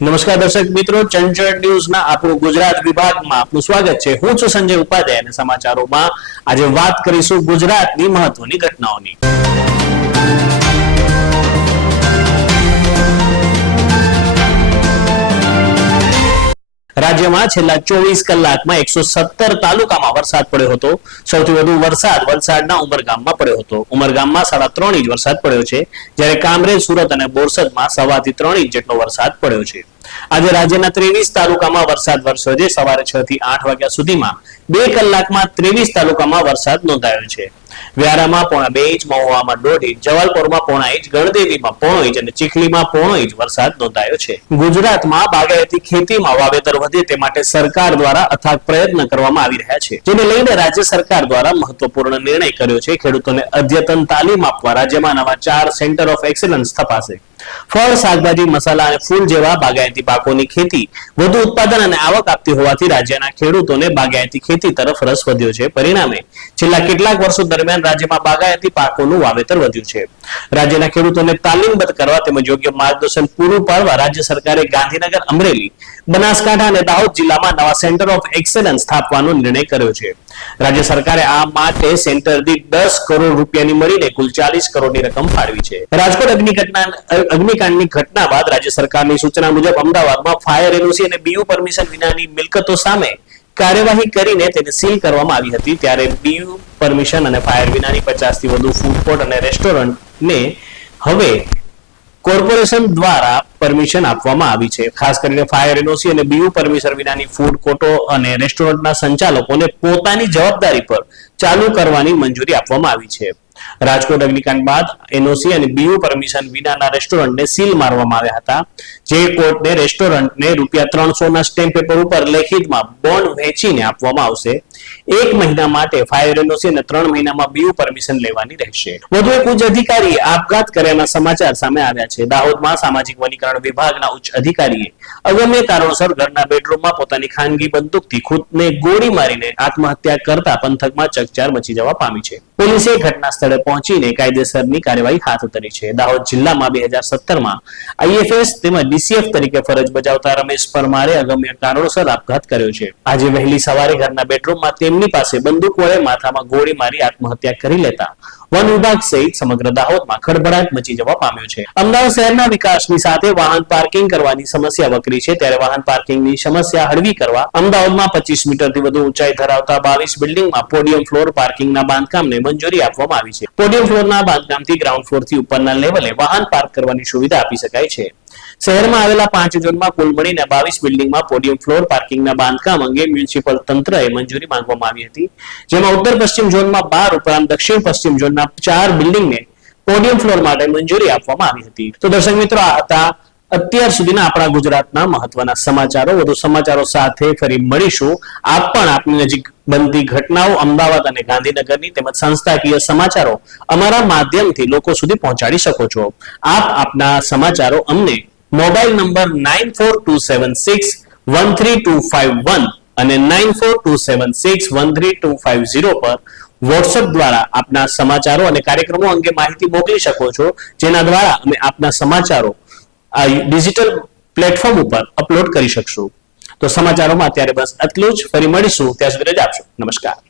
નમસ્કાર દર્શક મિત્રો, ચંચળ ન્યૂઝના આપણું ગુજરાત વિભાગમાં આપનું સ્વાગત છે. હું છું સંજય ઉપાધ્યાય અને સમાચારોમાં આજે વાત કરીશું ગુજરાતની મહત્વની ઘટનાઓની. રાજ્યમાં છેલ્લા ચોવીસ કલાકમાં એકસો સત્તર તાલુકામાં વરસાદ પડ્યો હતો. સૌથી વધુ વરસાદ વલસાડના ઉમરગામમાં પડ્યો હતો. ઉમરગામમાં સાડા ત્રણ ઇંચ વરસાદ પડ્યો છે. જ્યારે કામરેજ, સુરત અને બોરસદમાં સવાથી ત્રણ ઇંચ જેટલો વરસાદ પડ્યો છે. આજે રાજ્યના ત્રેવીસ તાલુકામાં વરસાદ વરસ્યો છે. સવારે છ થી આઠ વાગ્યા સુધીમાં બે કલાકમાં ત્રેવીસ તાલુકામાં વરસાદ નોંધાયો છે. વ્યારામાં પોણા બે ઇંચ, મહુવામાં દોઢ ઇંચ, જવાલપુરમાં પોણા ઇંચ, ગણદેવીમાં પોણો ઇંચ અને ચીખલીમાં પોણો ઇંચ વરસાદ નોંધાયો છે. ગુજરાતમાં બાગાયતી ખેતીમાં વાવેતર વધે તે માટે સરકાર દ્વારા અથાગ પ્રયત્ન કરવામાં આવી રહ્યા છે. જેને લઈને રાજ્ય સરકાર દ્વારા મહત્વપૂર્ણ નિર્ણય કર્યો છે. ખેડૂતોને અદ્યતન તાલીમ આપવા રાજ્યમાં નવા ચાર સેન્ટર ઓફ એક્સલન્સ સ્થપાશે. ફળ, શાકભાજી, મસાલા અને ફૂલ જેવા બાગાયતી પાકોની ખેતી વધુ ઉત્પાદન અને આવક આપતી હોવાથી રાજ્યના ખેડૂતોને બાગાયતી ખેતી તરફ રસ વધ્યો છે. પરિણામે છેલ્લા કેટલાક વર્ષો દરમિયાન રાજ્યમાં બાગાયતી પાકોનું વાવેતર વધ્યું છે. રાજ્યના ખેડૂતોને તાલીમબદ્ધ કરવા તેમજ યોગ્ય માર્ગદર્શન પૂરું પાડવા રાજ્ય સરકારે ગાંધીનગર, અમરેલી, બનાસકાંઠા અને દાહોદ જિલ્લામાં નવા સેન્ટર ઓફ એક્સેલન્સ સ્થાપવાનો નિર્ણય કર્યો છે. રાજ્ય સરકારે આ માટે સેન્ટર દીઠ દસ કરોડ રૂપિયાની મળીને કુલ ચાલીસ કરોડની રકમ ફાળવી છે. રાજકોટ અગ્નિઘટના અગ્નિકાંડની ઘટના બાદ રાજ્ય સરકારની સૂચના મુજબ અમદાવાદમાં ફાયર એનઓસી અને બીયુ પરમિશન વિનાની મિલકતો સામે કાર્યવાહી કરીને તેને સીલ કરવામાં આવી હતી ત્યારે બીયુ પરમિશન અને ફાયર વિનાની પચાસથી વધુ ફૂડ કોર્ટ અને રેસ્ટોરન્ટને હવે કોર્પોરેશન દ્વારા પરમિશન આપવામાં આવી છે. ખાસ કરીને ફાયર એનઓસી અને બીયુ પરમિશન વિનાની ફૂડ કોર્ટો અને રેસ્ટોરન્ટના સંચાલકોને પોતાની જવાબદારી પર ચાલુ કરવાની મંજૂરી આપવામાં આવી છે. રાજકોટ અગ્નિકાંડ બાદ એનઓસી અને બીયુ પરમિશન વિનાના રેસ્ટોરન્ટને સીલ મારવામાં આવ્યા હતા. જે કોર્ટને રેસ્ટોરન્ટને રૂપિયા ત્રણસો ના સ્ટેમ્પ પેપર ઉપર લેખિતમાં બોન્ડ વહેંચીને આપવામાં આવશે. એક મહિના માટે ફાયર એનઓસી અને ત્રણ મહિનામાં બીયુ પરમિશન લેવાની રહેશે. વધુ એક ઉચ્ચ અધિકારી આપઘાત કર્યાના સમાચાર સામે આવ્યા છે. દાહોદમાં સામાજિક વનીકરણ વિભાગના ઉચ્ચ અધિકારીએ અગમ્ય કારણોસર ઘરના બેડરૂમમાં પોતાની ખાનગી બંદૂકથી ખુદને ગોળી મારીને આત્મહત્યા કરતા પંથકમાં ચકચાર મચી જવા પામી છે. પોલીસે ઘટના સ્થળે પહોંચીને કાયદેસરની કાર્યવાહી હાથ ધરી છે. દાહોદ જિલ્લામાં બે હજાર સત્તરમાં આઈએફએસ તેમજ ડીસીએફ તરીકે ફરજ બજાવતા રમેશ પરમારે અગમ્ય કારણોસર આપઘાત કર્યો છે. આજે વહેલી સવારે ઘરના બેડરૂમમાં તેમની પાસે બંદૂક વડે માથામાં ગોળી મારી આત્મહત્યા કરી લેતા વન વિભાગ સહિત સમગ્ર દાહોદમાં ખળભળાટ મચી જવા પામ્યો છે. અમદાવાદ શહેરના વિકાસની સાથે વાહન પાર્કિંગ કરવાની સમસ્યા વકરી છે. ત્યારે વાહન પાર્કિંગની સમસ્યા હળવી કરવા અમદાવાદમાં પચીસ મીટરથી વધુ ઊંચાઈ ધરાવતા બાવીસ બિલ્ડિંગમાં પોડિયમ ફ્લોર પાર્કિંગના બાંધકામને મંજૂરી આપવામાં આવી છે. પોડિયમ ફ્લોરના બાંધકામથી ગ્રાઉન્ડ ફ્લોરથી ઉપરના લેવલે વાહન પાર્ક કરવાની સુવિધા આપી શકાય છે. શહેરમાં આવેલા પાંચ ઝોનમાં કુલ મળીને બાવીસ બિલ્ડિંગમાં પોડિયમ ફ્લોર, પાર્કિંગના બાંધકામ અંગે મ્યુનિસિપલ તંત્રએ મંજૂરી માંગવામાં આવી હતી. જેમાં ઉત્તર પશ્ચિમ ઝોનમાં બાર ઉપરાંત દક્ષિણ પશ્ચિમ ઝોનના ચાર બિલ્ડિંગને પોડિયમ ફ્લોર માટે મંજૂરી આપવામાં આવી હતી. તો દર્શક મિત્રો, આ હતા અત્યાર સુધીના આપણા ગુજરાતના મહત્વના સમાચારો. વધુ સમાચારો સાથે ફરી મળીશું. આપ પણ આપની નજીક બનતી ઘટનાઓ અમદાવાદ અને ગાંધીનગરની તેમજ સંસ્થાકીય સમાચારો અમારા માધ્યમથી લોકો સુધી પહોંચાડી શકો છો. આપ આપના સમાચારો અમને mobile number nine four two seven six one three two five one અને nine four two seven six one three two five zero પર વોટ્સએપ દ્વારા આપના સમાચારો અને કાર્યક્રમો અંગે માહિતી મોકલી શકો છો. જેના દ્વારા અમે આપના સમાચારો આ ડિજિટલ પ્લેટફોર્મ ઉપર અપલોડ કરી શકશું. તો સમાચારોમાં અત્યારે બસ આટલું જ. ફરી મળીશું. ત્યાં સુધી રજા આપશો. નમસ્કાર.